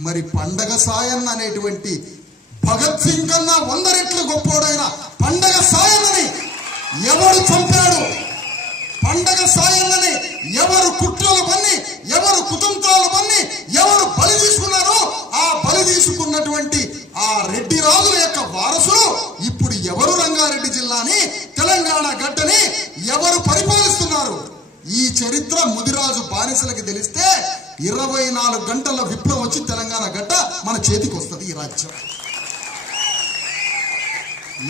మరి పండగ సాయన్న అనేటువంటి భగత్ సింగ్ కన్నా వంద రెట్లు గొప్పోడైన పండగ సాయన్నని ఎవడు చంపాడు? పండగ సాయన్నని ఎవరు కుట్రలు పన్ని చరిత్ర ముదిరాజు బానిసలకి తెలిస్తే ఇరవై నాలుగు గంటల విప్లవం వచ్చి తెలంగాణ గడ్డ మన చేతికి వస్తుంది ఈ రాజ్యం.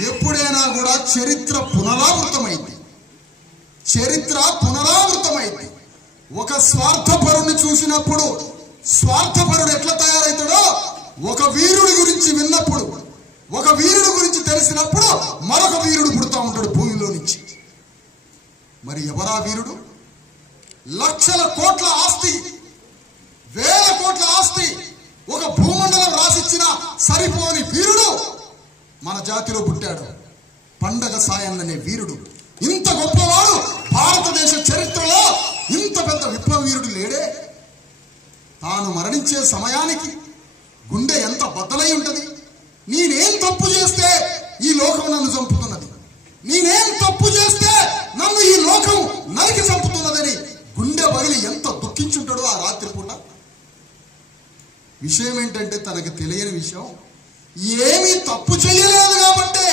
ఎప్పుడైనా కూడా చరిత్ర పునరావృతమైంది. చరిత్ర పునరావృతమైంది. ఒక స్వార్థపరుని చూసినప్పుడు స్వార్థపరుడు ఎట్లా తయారవుతాడో ఒక వీరుడి గురించి విన్నప్పుడు ఒక వీరుడి గురించి తెలిసినప్పుడు మరొక వీరుడు పుడుతూ ఉంటాడు భూమిలో నుంచి మరి ఎవరా వీరుడు? లక్షల కోట్ల ఆస్తి వేల కోట్ల ఆస్తి ఒక భూమండలం రాసిచ్చిన సరిపోని వీరుడు మన జాతిలో పుట్టాడు. పండగ సాయన్ననే వీరుడు. ఇంత గొప్పవాడు భారతదేశ చరిత్రలో ఇంత పెద్ద విప్లవ వీరుడు లేడే. తాను మరణించే సమయానికి గుండె ఎంత బద్దలై ఉంటది? నేనేం తప్పు చేస్తే ఈ లోకం నన్ను చంపుతున్నది? నేనేం ఆ రాత్రి పూట విషయం ఏంటంటే తనకు తెలియని విషయం ఏమీ తప్పు చేయలేదు కాబట్టి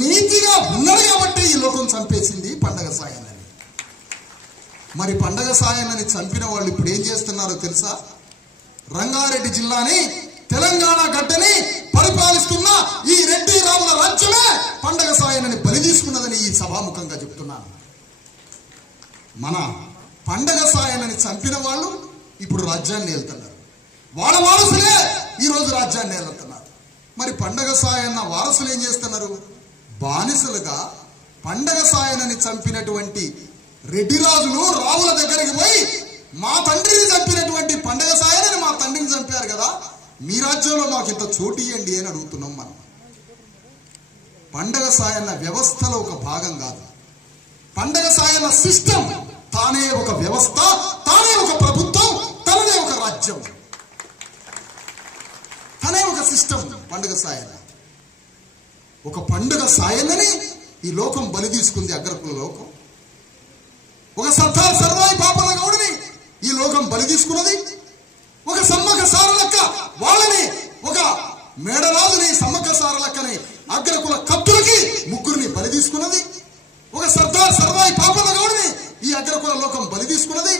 నీతిగా ఉన్నాడు కాబట్టి ఈ లోకం చంపేసింది పండగ సాయనని మరి పండగ సాయనని చంపిన వాళ్ళు ఇప్పుడు ఏం చేస్తున్నారో తెలుసా? రంగారెడ్డి జిల్లాని తెలంగాణ గడ్డని పరిపాలిస్తున్న ఈ రెడ్డి రాముల రాజ్యమే పండగ సాయనని బలి తీసుకున్నదని ఈ సభాముఖంగా చెప్తున్నాను. మన పండగ సాయనని చంపిన వాళ్ళు ఇప్పుడు రాజ్యాన్ని వెళ్తున్నారు వాళ్ళ వారసులే ఈరోజు రాజ్యాన్ని వెళ్తున్నారు మరి పండగ సాయన్న వారసులు ఏం చేస్తున్నారు? బానిసలుగా పండగ సాయనని చంపినటువంటి రెడ్డి రాజులు రావుల దగ్గరికి పోయి మా తండ్రిని చంపినటువంటి పండగ సాయనని మా తండ్రిని చంపారు కదా మీ రాజ్యంలో మాకు ఇంత చోటు ఇవ్వండి అని అడుగుతున్నాం మనం. పండగ సాయన్న వ్యవస్థలో ఒక భాగం కాదు. పండగ సాయన సిస్టమ్ తానే ఒక వ్యవస్థ తానే ఒక ప్రభుత్వం తననే ఒక రాజ్యం. తనే ఒక సిస్టమ్ పండుగ సాయన. ఒక పండుగ సాయనని ఈ లోకం బలి తీసుకుంది అగ్రకుల లోకం. ఒక సర్దార్ సర్వాయి పాపన గౌడిని ఈ లోకం బలి తీసుకున్నది. ఒక సమ్మక సారలక్క వాళ్ళని ఒక మేడరాజుని సమ్మక సారలక్కని అగ్రకుల కత్తులకి ముగ్గురిని బలి తీసుకున్నది. ఒక సర్దార్ సర్వాయి పాపన గౌడిని ఈ అగ్రకుల లోకం బలి తీసుకున్నది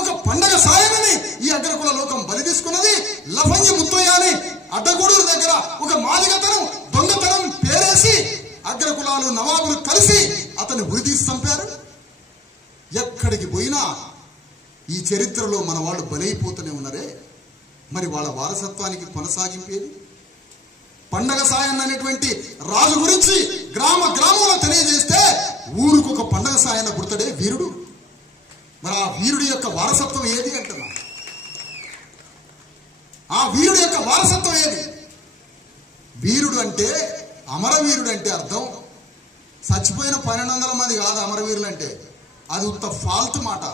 ఒక పండగ సాయనని ఈ అగ్రకుల లోకం బలి తీసుకున్నది లఫంగి ముత్తయ్యని అడ్డగూడూరు దగ్గర ఒక మాదిగతనం దొంగతనం పేరేసి అగ్రకులాలు నవాబులు కలిసి అతన్ని ఉరితీసి చంపారు. ఎక్కడికి పోయినా ఈ చరిత్రలో మన వాళ్ళు బలైపోతూనే ఉన్నారే. మరి వాళ్ళ వారసత్వానికి కొనసాగింపేది? పండగ సాయన్న అనేటువంటి రాజు గురించి గ్రామ గ్రామంలో తెలియజేస్తే ఊరుకు ఒక పండగ సాయన్న పుడతాడే వీరుడు. మరి ఆ వీరుడి యొక్క వారసత్వం ఏది అంటున్నా? ఆ వీరుడి యొక్క వారసత్వం ఏది? వీరుడు అంటే అమరవీరుడు అంటే అర్థం. చచ్చిపోయిన పన్నెండు వందల మంది కాదు అమరవీరులు అంటే అది ఉత్త ఫాల్తు మాట.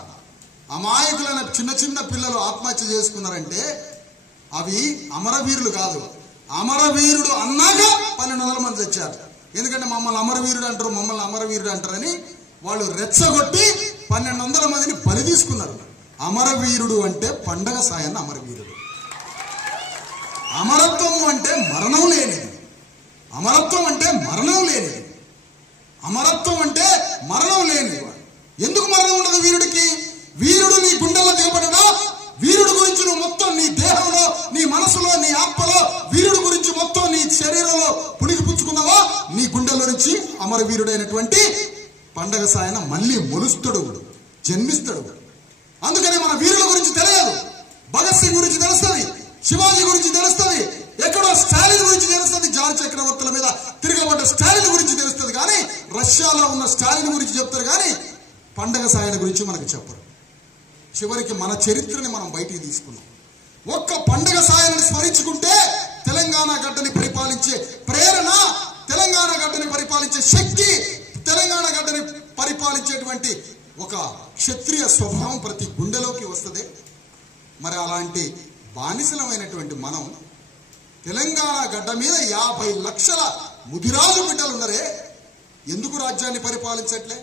అమాయకులైన చిన్న చిన్న పిల్లలు ఆత్మహత్య చేసుకున్నారంటే అవి అమరవీరులు కాదు. అమరవీరుడు అన్నాక పన్నెండు వందల మంది తెచ్చారు ఎందుకంటే మమ్మల్ని అమరవీరుడు అంటారు మమ్మల్ని అమరవీరుడు అంటారని వాళ్ళు రెచ్చగొట్టి పన్నెండు వందల మందిని బలి తీసుకున్నారు. అమరవీరుడు అంటే పండగ సాయన్న అమరవీరుడు. అమరత్వం అంటే మరణం లేనిది. అమరత్వం అంటే మరణం లేనిది అమరత్వం అంటే మరణం లేనిది ఎందుకు మరణం ఉండదు వీరుడికి? వీరుడు నీ గుండెల్లో దిగబడినా వీరుడు గురించి నువ్వు మొత్తం నీ దేహంలో నీ మనసులో నీ ఆత్మలో వీరుడు గురించి మొత్తం నీ శరీరంలో పుణికిపుచ్చుకున్నావా నీ గుండెల్లో నుంచి అమరవీరుడైనటువంటి పండగ సాయన మళ్ళీ మొలుస్తాడు జన్మిస్తాడు అందుకని మన వీరుల గురించి తెలియదు. భగత్ సింగ్ గురించి తెలుస్తుంది శివాజీ గురించి తెలుస్తుంది. స్టాలిన్ గురించి తెలుస్తుంది. జార్జ్ చక్రవర్తుల మీద తిరగబడ్డ స్టాలిన్ గురించి తెలుస్తుంది. కానీ రష్యాలో ఉన్న స్టాలిన్ గురించి చెప్తారు. కానీ పండగ సాయన గురించి మనకు చెప్పరు. చివరికి మన చరిత్రని మనం బయటికి తీసుకున్నాం. ఒక్క పండగ సాయాన్ని స్మరించుకుంటే తెలంగాణ గడ్డని పరిపాలించే ప్రేరణ తెలంగాణ గడ్డని పరిపాలించే శక్తి తెలంగాణ గడ్డని పరిపాలించేటువంటి ఒక క్షత్రియ స్వభావం ప్రతి గుండెలోకి వస్తుంది. మరి అలాంటి బానిసలమైనటువంటి మనం తెలంగాణ గడ్డ మీద యాభై లక్షల ముదిరాజు బిడ్డలు ఉన్నారే ఎందుకు రాజ్యాన్ని పరిపాలించట్లే?